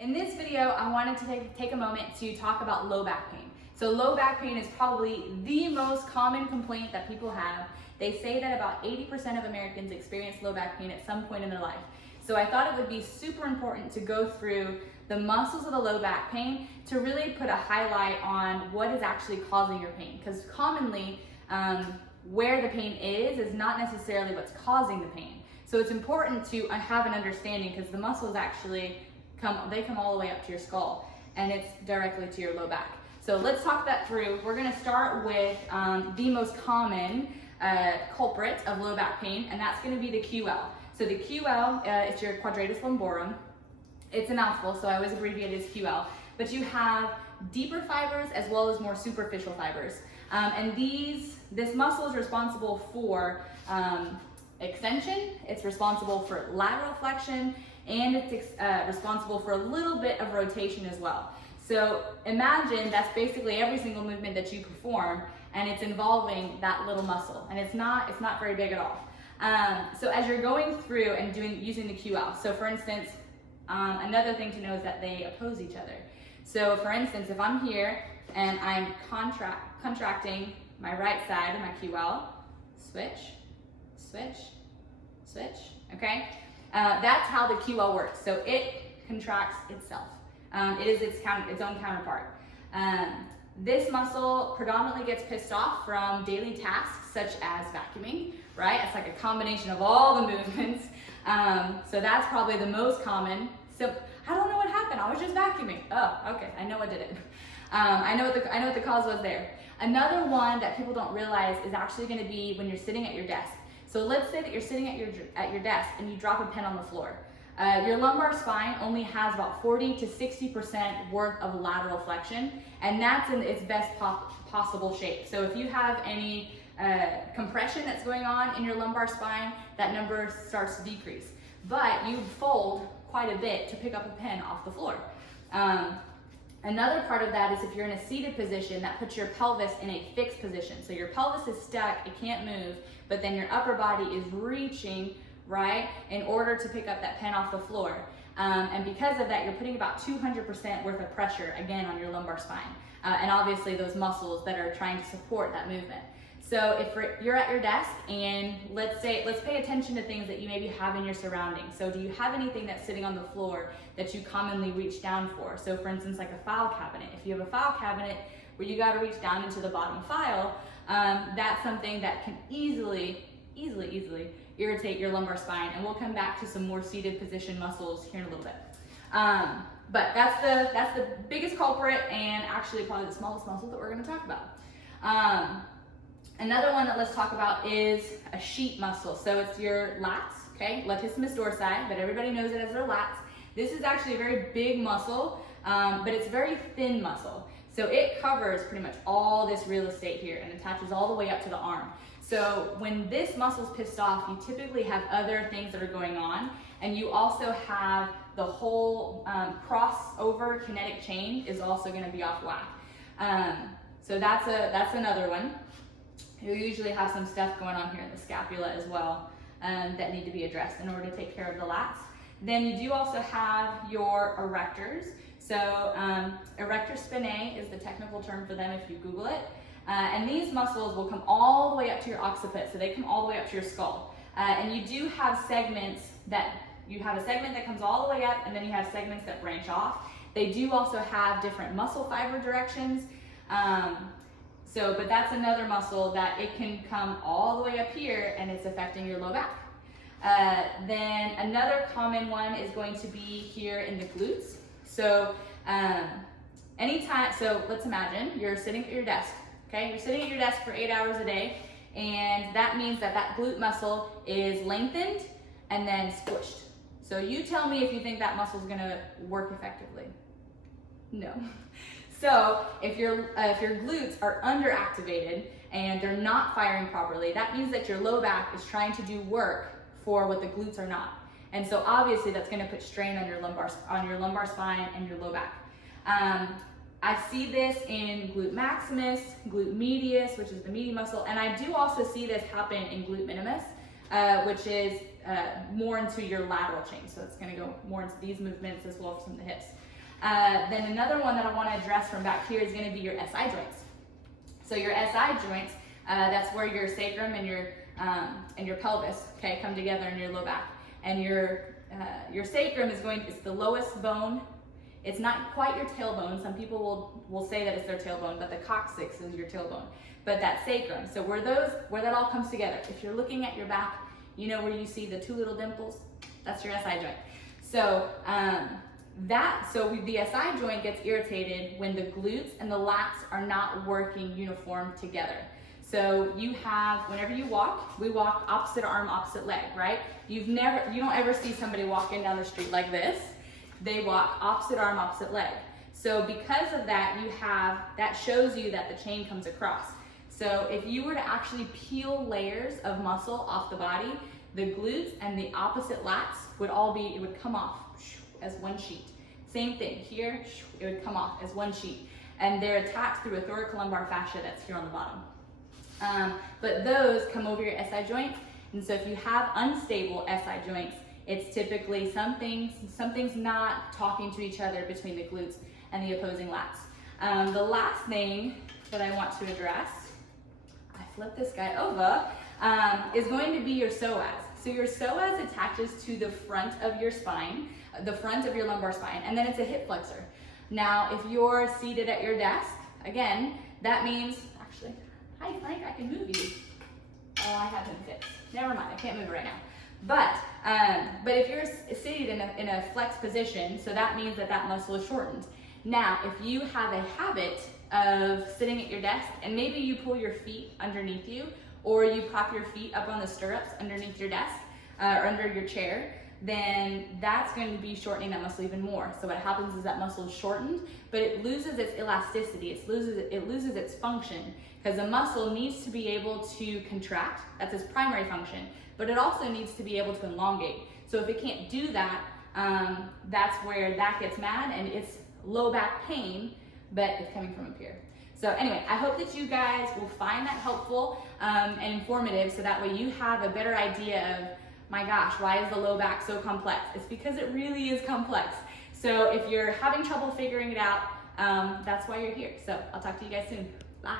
In this video, I wanted to take a moment to talk about low back pain. So low back pain is probably the most common complaint that people have. They say that about 80% of Americans experience low back pain at some point in their life. So I thought it would be super important to go through the muscles of the low back pain to really put a highlight on what is actually causing your pain. Because commonly, where the pain is not necessarily what's causing the pain. So it's important to have an understanding because the muscles actually come all the way up to your skull and it's directly to your low back. So let's talk that through. We're gonna start with the most common culprit of low back pain, and that's gonna be the QL. So the QL, it's your quadratus lumborum. It's a mouthful, so I always abbreviate it as QL. But you have deeper fibers as well as more superficial fibers. And this muscle is responsible for extension, it's responsible for lateral flexion, and it's responsible for a little bit of rotation as well. So imagine that's basically every single movement that you perform, and it's involving that little muscle, and it's not very big at all. So as you're going through and using the QL, so for instance, another thing to know is that they oppose each other. So for instance, if I'm here and I'm contracting my right side of my QL, switch, switch, switch, okay? That's how the QL works. So it contracts itself. It is its own counterpart. This muscle predominantly gets pissed off from daily tasks such as vacuuming, right? It's like a combination of all the movements. So that's probably the most common. So I don't know what happened. I was just vacuuming. Oh, okay. I know what did it. I know what the cause was there. Another one that people don't realize is actually going to be when you're sitting at your desk. So let's say that you're sitting at your desk and you drop a pen on the floor. Your lumbar spine only has about 40 to 60% worth of lateral flexion, and that's in its best possible shape. So if you have any compression that's going on in your lumbar spine, that number starts to decrease. But you fold quite a bit to pick up a pen off the floor. Another part of that is if you're in a seated position, that puts your pelvis in a fixed position. So your pelvis is stuck, it can't move, but then your upper body is reaching, right, in order to pick up that pen off the floor. And because of that, you're putting about 200% worth of pressure, again, on your lumbar spine. And obviously those muscles that are trying to support that movement. So if you're at your desk and let's pay attention to things that you maybe have in your surroundings. So do you have anything that's sitting on the floor that you commonly reach down for? So for instance, like a file cabinet. If you have a file cabinet where you got to reach down into the bottom file, that's something that can easily irritate your lumbar spine. And we'll come back to some more seated position muscles here in a little bit. But that's the biggest culprit and actually probably the smallest muscle that we're going to talk about. Another one that let's talk about is a sheet muscle. So it's your lats, okay? Latissimus dorsi, but everybody knows it as their lats. This is actually a very big muscle, but it's very thin muscle. So it covers pretty much all this real estate here and attaches all the way up to the arm. So when this muscle's pissed off, you typically have other things that are going on, and you also have the whole crossover kinetic chain is also going to be off whack. So that's another one. You usually have some stuff going on here in the scapula as well that need to be addressed in order to take care of the lats. Then you do also have your erectors. So erector spinae is the technical term for them if you Google it. And these muscles will come all the way up to your occiput, so they come all the way up to your skull. And you do have segments you have a segment that comes all the way up, and then you have segments that branch off. They do also have different muscle fiber directions. But that's another muscle that it can come all the way up here and it's affecting your low back. Then another common one is going to be here in the glutes. So so let's imagine you're sitting at your desk, okay? You're sitting at your desk for 8 hours a day, and that means that glute muscle is lengthened and then squished. So you tell me if you think that muscle is gonna work effectively. No. So if your glutes are underactivated and they're not firing properly, that means that your low back is trying to do work for what the glutes are not. And so obviously that's going to put strain on your lumbar spine and your low back. I see this in glute maximus, glute medius, which is the median muscle, and I do also see this happen in glute minimus, which is more into your lateral chain. So it's going to go more into these movements as well as some of the hips. Then another one that I want to address from back here is going to be your SI joints. So your SI joints, that's where your sacrum and your pelvis, okay, come together in your low back. And your sacrum it's the lowest bone. It's not quite your tailbone. Some people will say that it's their tailbone, but the coccyx is your tailbone. But that sacrum, so where that all comes together. If you're looking at your back, you know where you see the two little dimples? That's your SI joint. So the SI joint gets irritated when the glutes and the lats are not working uniform together. So whenever you walk, we walk opposite arm, opposite leg, right? You don't ever see somebody walking down the street like this. They walk opposite arm, opposite leg. So because of that, that shows you that the chain comes across. So if you were to actually peel layers of muscle off the body, the glutes and the opposite lats it would come off as one sheet. Same thing here, it would come off as one sheet. And they're attached through a thoracolumbar fascia that's here on the bottom. But those come over your SI joint. And so if you have unstable SI joints, it's typically something's not talking to each other between the glutes and the opposing lats. The last thing that I want to address, I flip this guy over, is going to be your psoas. So your psoas attaches to the front of your spine, the front of your lumbar spine, and then it's a hip flexor. Now, if you're seated at your desk, again, that means, actually, hi Frank, I can move you. Oh, I have him fixed. Never mind, I can't move it right now. But if you're seated in a flex position, so that means that muscle is shortened. Now, if you have a habit of sitting at your desk and maybe you pull your feet underneath you, or you prop your feet up on the stirrups underneath your desk or under your chair, then that's going to be shortening that muscle even more. So what happens is that muscle is shortened, but it loses its elasticity, it loses its function, because the muscle needs to be able to contract, that's its primary function, but it also needs to be able to elongate. So if it can't do that, that's where that gets mad, and it's low back pain, but it's coming from up here. So anyway, I hope that you guys will find that helpful and informative, so that way you have a better idea of, my gosh, why is the low back so complex? It's because it really is complex. So if you're having trouble figuring it out, that's why you're here. So I'll talk to you guys soon. Bye.